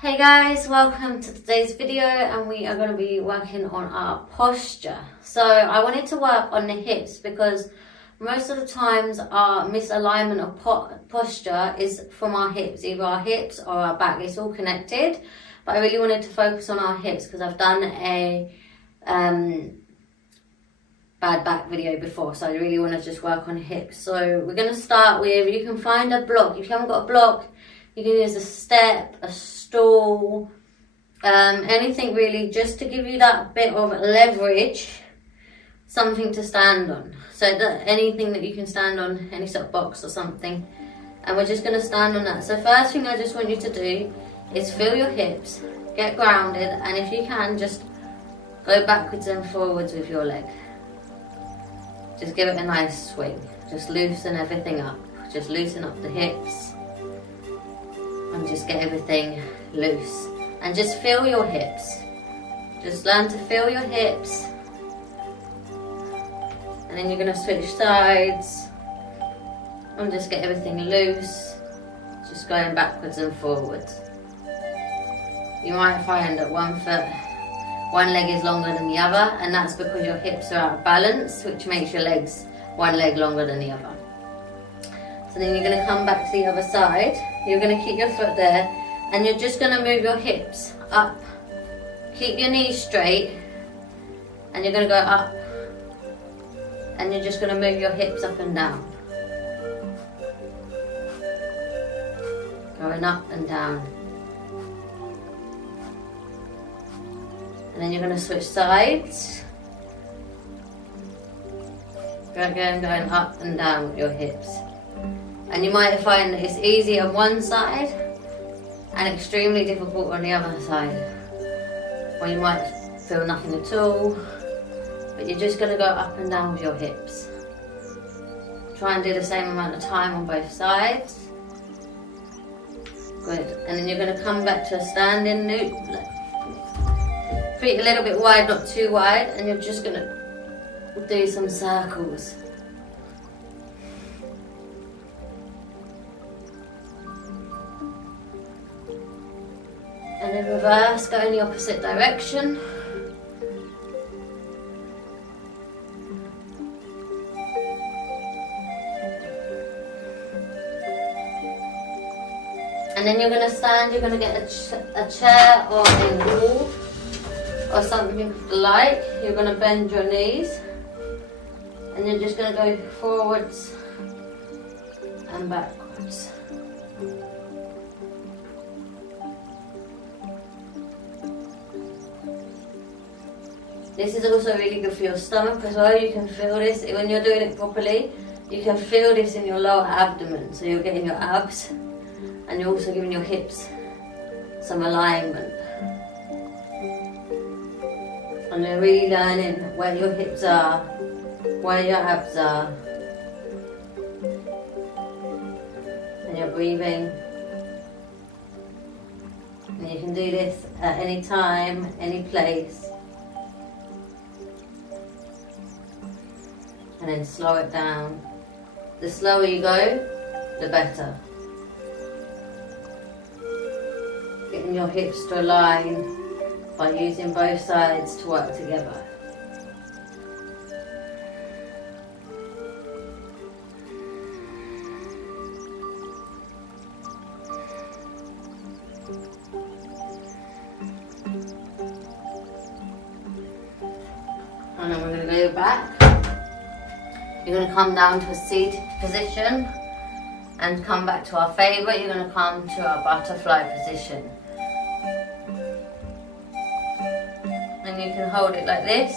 Hey guys, welcome to today's video, and we are going to be working on our posture. So I wanted to work on the hips because most of the times our misalignment of posture is from our hips, either our hips or our back. It's all connected, but I really wanted to focus on our hips because I've done a bad back video before, so I really want to just work on hips. So we're going to start with, you can find a block. If you haven't got a block, you can use a step, a stool, anything really, just to give you that bit of leverage, something to stand on. So that anything that you can stand on, any sort of box or something, and we're just going to stand on that. So first thing I just want you to do is feel your hips, get grounded, and if you can, just go backwards and forwards with your leg. Just give it a nice swing. Just loosen everything up. Just loosen up the hips. And just get everything loose. And just feel your hips. Just learn to feel your hips. And then you're going to switch sides. And just get everything loose. Just going backwards and forwards. You might find that one leg is longer than the other, and that's because your hips are out of balance, which makes your legs one leg longer than the other. So then you're going to come back to the other side. You're going to keep your foot there, and you're just going to move your hips up. Keep your knees straight, and you're going to go up, and you're just going to move your hips up and down. Going up and down. And then you're going to switch sides. Going up and down with your hips. And you might find that it's easy on one side and extremely difficult on the other side. Or you might feel nothing at all, but you're just going to go up and down with your hips. Try and do the same amount of time on both sides. Good. And then you're going to come back to a standing loop. Feet a little bit wide, not too wide, and you're just going to do some circles. And then reverse, go in the opposite direction. And then you're going to stand, you're going to get a chair or a wall or something like. You're going to bend your knees. And you're just going to go forwards and backwards. This is also really good for your stomach as well. You can feel this when you're doing it properly. You can feel this in your lower abdomen. So you're getting your abs, and you're also giving your hips some alignment. And you're really learning where your hips are, where your abs are. And you're breathing. And you can do this at any time, any place. And then slow it down. The slower you go, the better. Getting your hips to align by using both sides to work together. And then we're going to go back. You're going to come down to a seated position and come back to our favourite. You're going to come to our butterfly position. And you can hold it like this.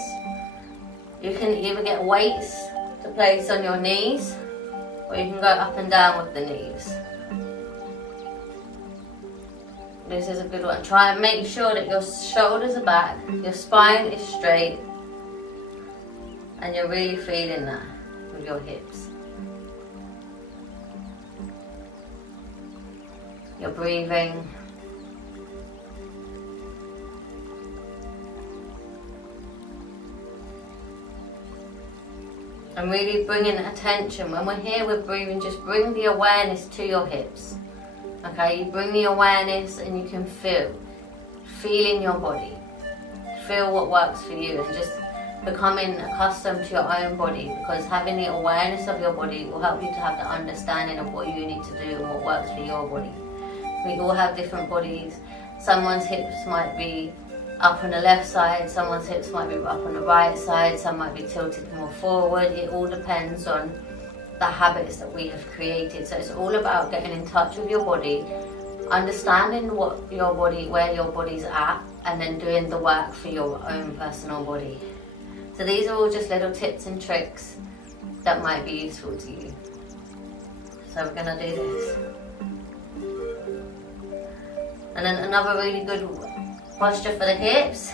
You can either get weights to place on your knees, or you can go up and down with the knees. This is a good one. Try and make sure that your shoulders are back, your spine is straight, and you're really feeling that with your hips. You're breathing. And really bringing attention. When we're here, we're breathing, just bring the awareness to your hips. Okay, you bring the awareness and you can feel in your body. Feel what works for you and just becoming accustomed to your own body, because having the awareness of your body will help you to have the understanding of what you need to do and what works for your body. We all have different bodies. Someone's hips might be up on the left side, someone's hips might be up on the right side, some might be tilted more forward. It all depends on the habits that we have created. So it's all about getting in touch with your body, understanding what your body, where your body's at, and then doing the work for your own personal body. So these are all just little tips and tricks that might be useful to you. So we're gonna do this. And then another really good posture for the hips.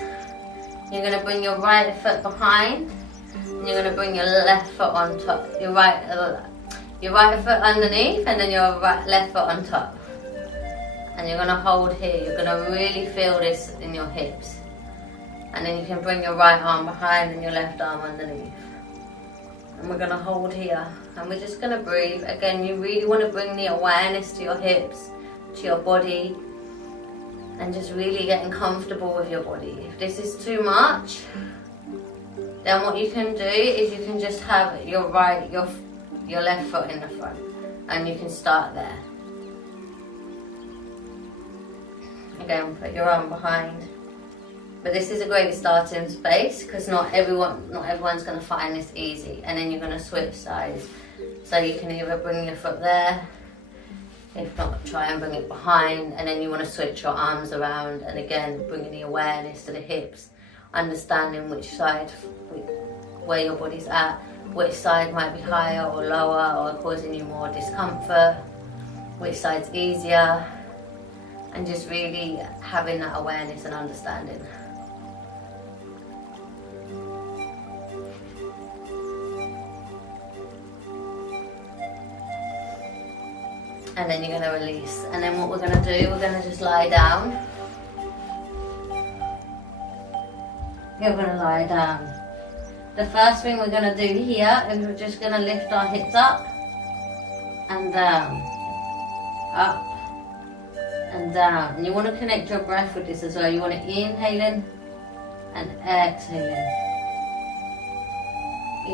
You're gonna bring your right foot behind, and you're gonna bring your left foot on top. Your right foot underneath, and then your left foot on top. And you're gonna hold here. You're gonna really feel this in your hips. And then you can bring your right arm behind and your left arm underneath. And we're gonna hold here. And we're just gonna breathe. Again, you really wanna bring the awareness to your hips, to your body, and just really getting comfortable with your body. If this is too much, then what you can do is you can just have your left foot in the front, and you can start there. Again, put your arm behind. But this is a great starting space because not everyone's going to find this easy. And then you're going to switch sides. So you can either bring your foot there, if not, try and bring it behind, and then you want to switch your arms around, and again, bringing the awareness to the hips, understanding which side, where your body's at, which side might be higher or lower or causing you more discomfort, which side's easier, and just really having that awareness and understanding. And then you're going to release. And then what we're going to do, we're going to just lie down. You're going to lie down. The first thing we're going to do here is we're just going to lift our hips up and down. Up and down. And you want to connect your breath with this as well. You want to inhale in and exhale in.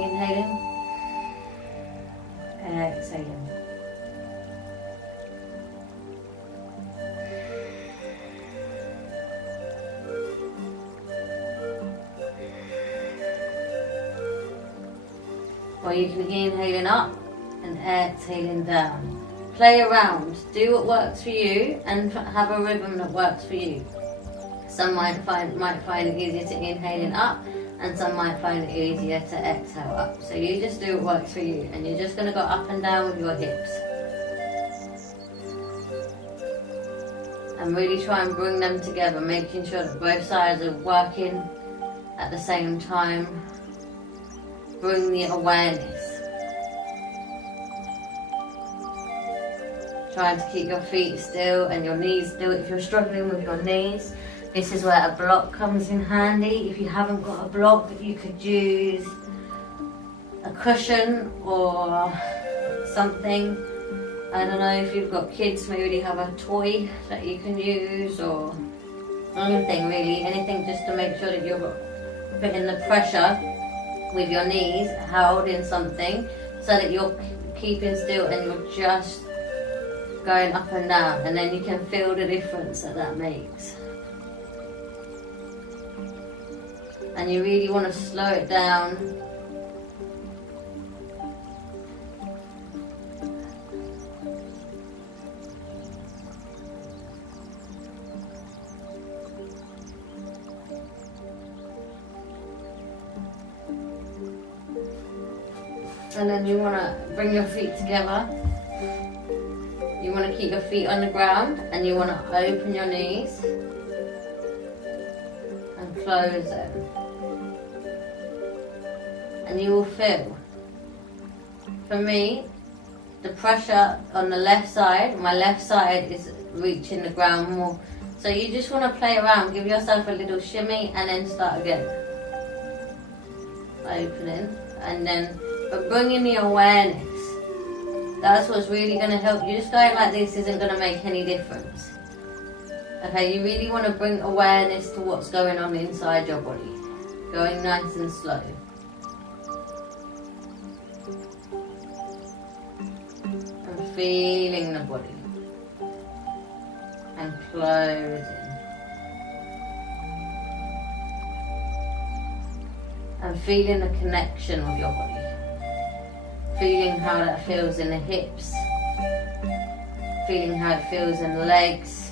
Inhaling, exhaling. Or you can be inhaling up and exhaling down. Play around, do what works for you, and have a rhythm that works for you. Some might find it easier to inhaling up, and some might find it easier to exhale up. So you just do what works for you, and you're just going to go up and down with your hips. And really try and bring them together, making sure that both sides are working at the same time. Bring the awareness. Trying to keep your feet still and your knees still if you're struggling with your knees. This is where a block comes in handy. If you haven't got a block, you could use a cushion or something. I don't know, if you've got kids, maybe have a toy that you can use, or anything really. Anything just to make sure that you're putting the pressure with your knees, holding something so that you're keeping still and you're just going up and down, and then you can feel the difference that makes. And you really want to slow it down. And then you want to bring your feet together. You want to keep your feet on the ground, and you want to open your knees and close them. And you will feel, for me, the pressure on the left side. My left side is reaching the ground more. So you just want to play around, give yourself a little shimmy, and then start again. Opening, and then but bringing the awareness That's what's really going to help you. Just going like this isn't going to make any difference. Okay, you really want to bring awareness to what's going on inside your body. Going nice and slow. And feeling the body. And closing. And feeling the connection with your body. Feeling how that feels in the hips. Feeling how it feels in the legs.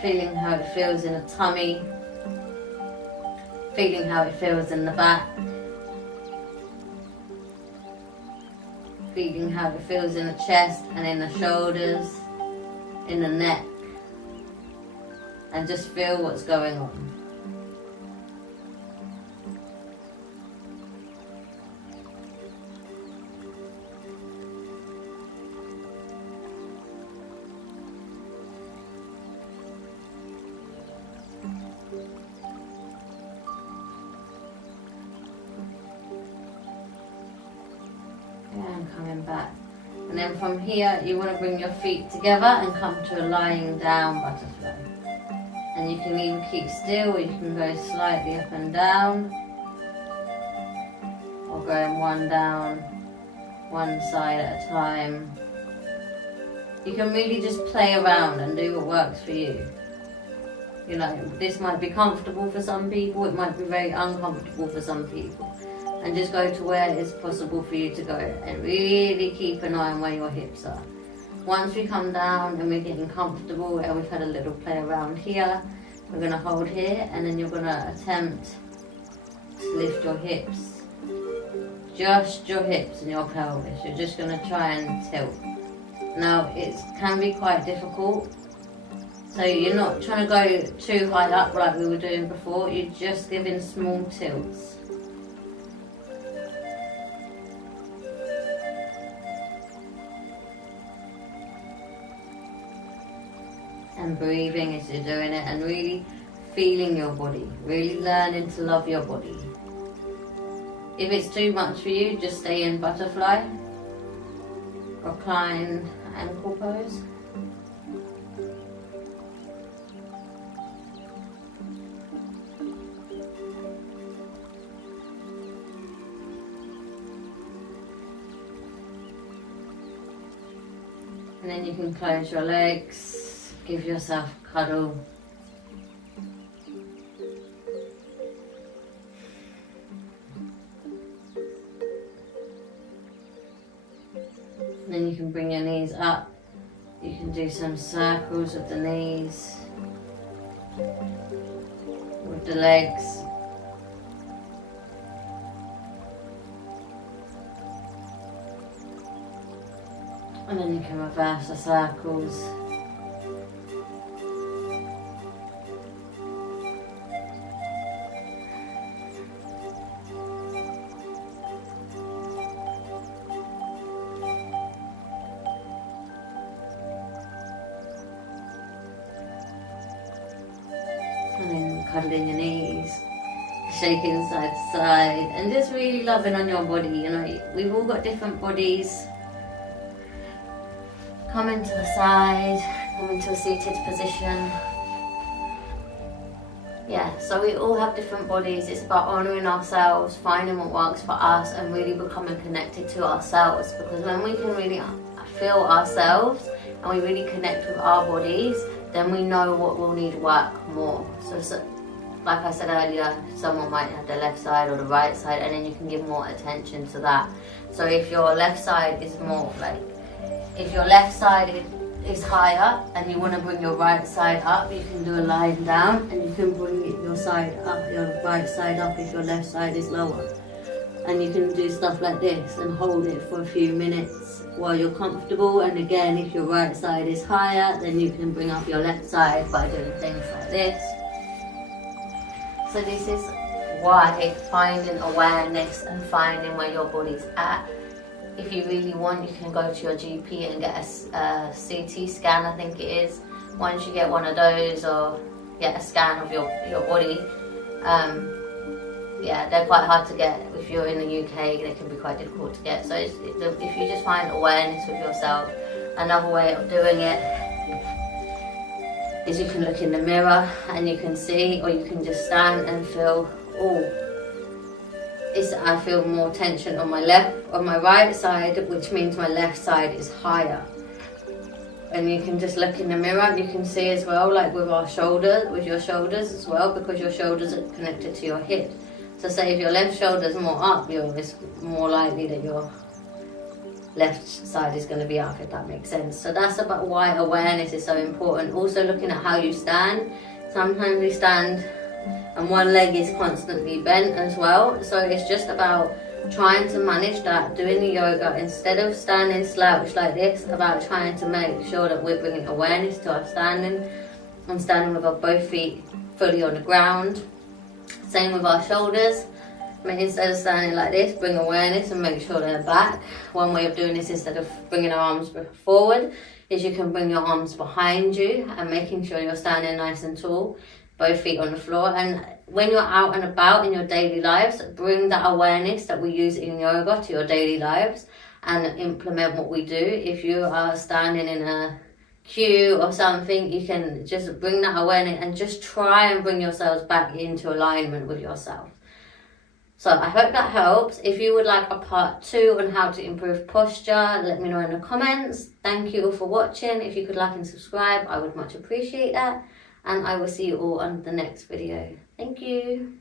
Feeling how it feels in the tummy. Feeling how it feels in the back. Feeling how it feels in the chest and in the shoulders, in the neck. And just feel what's going on. And coming back. And then from here, you want to bring your feet together and come to a lying down butterfly. And you can either keep still or you can go slightly up and down. Or going one down, one side at a time. You can really just play around and do what works for you. You know, this might be comfortable for some people, it might be very uncomfortable for some people. And just go to where it's possible for you to go and really keep an eye on where your hips are. Once we come down and we're getting comfortable and we've had a little play around here, we're going to hold here and then you're going to attempt to lift your hips. Just your hips and your pelvis. You're just going to try and tilt. Now it can be quite difficult. So you're not trying to go too high up like we were doing before. You're just giving small tilts. And breathing as you're doing it and really feeling your body, really learning to love your body. If it's too much for you, just stay in butterfly, reclined ankle pose. And then you can close your legs. Give yourself a cuddle. And then you can bring your knees up. You can do some circles with the knees, with the legs. And then you can reverse the circles. And then cuddling your knees, shaking side to side, and just really loving on your body. You know, we've all got different bodies. Come into the side, come into a seated position. Yeah, so we all have different bodies. It's about honouring ourselves, finding what works for us, and really becoming connected to ourselves. Because when we can really feel ourselves and we really connect with our bodies, then we know what will need work more. So like I said earlier, someone might have the left side or the right side, and then you can give more attention to that. So if your left side is more like, if your left side is higher and you want to bring your right side up, you can do a lying down and you can bring your side up, your right side up if your left side is lower. And you can do stuff like this and hold it for a few minutes while you're comfortable. And again, if your right side is higher, then you can bring up your left side by doing things like this. So this is why finding awareness and finding where your body's at. If you really want, you can go to your GP and get a CT scan, I think it is. Once you get one of those or get a scan of your body, yeah, they're quite hard to get. If you're in the UK, they can be quite difficult to get. So if you just find awareness with yourself, another way of doing it is you can look in the mirror and you can see, or you can just stand and feel, I feel more tension on my right side, which means my left side is higher. And you can just look in the mirror and you can see as well, like with your shoulders as well, because your shoulders are connected to your hip. So say if your left shoulder is more up, it's more likely that your left side is going to be up, if that makes sense. So that's about why awareness is so important. Also looking at how you stand. Sometimes we stand and one leg is constantly bent as well. So it's just about trying to manage that, doing the yoga instead of standing slouched like this, about trying to make sure that we're bringing awareness to our standing and standing with our both feet fully on the ground. Same with our shoulders. Instead of standing like this, bring awareness and make sure they're back. One way of doing this, instead of bringing our arms forward, is you can bring your arms behind you and making sure you're standing nice and tall, both feet on the floor. And when you're out and about in your daily lives, bring that awareness that we use in yoga to your daily lives and implement what we do. If you are standing in a queue or something, you can just bring that awareness and just try and bring yourselves back into alignment with yourself. So I hope that helps. If you would like a part 2 on how to improve posture, let me know in the comments. Thank you all for watching. If you could like and subscribe, I would much appreciate that. And I will see you all on the next video. Thank you.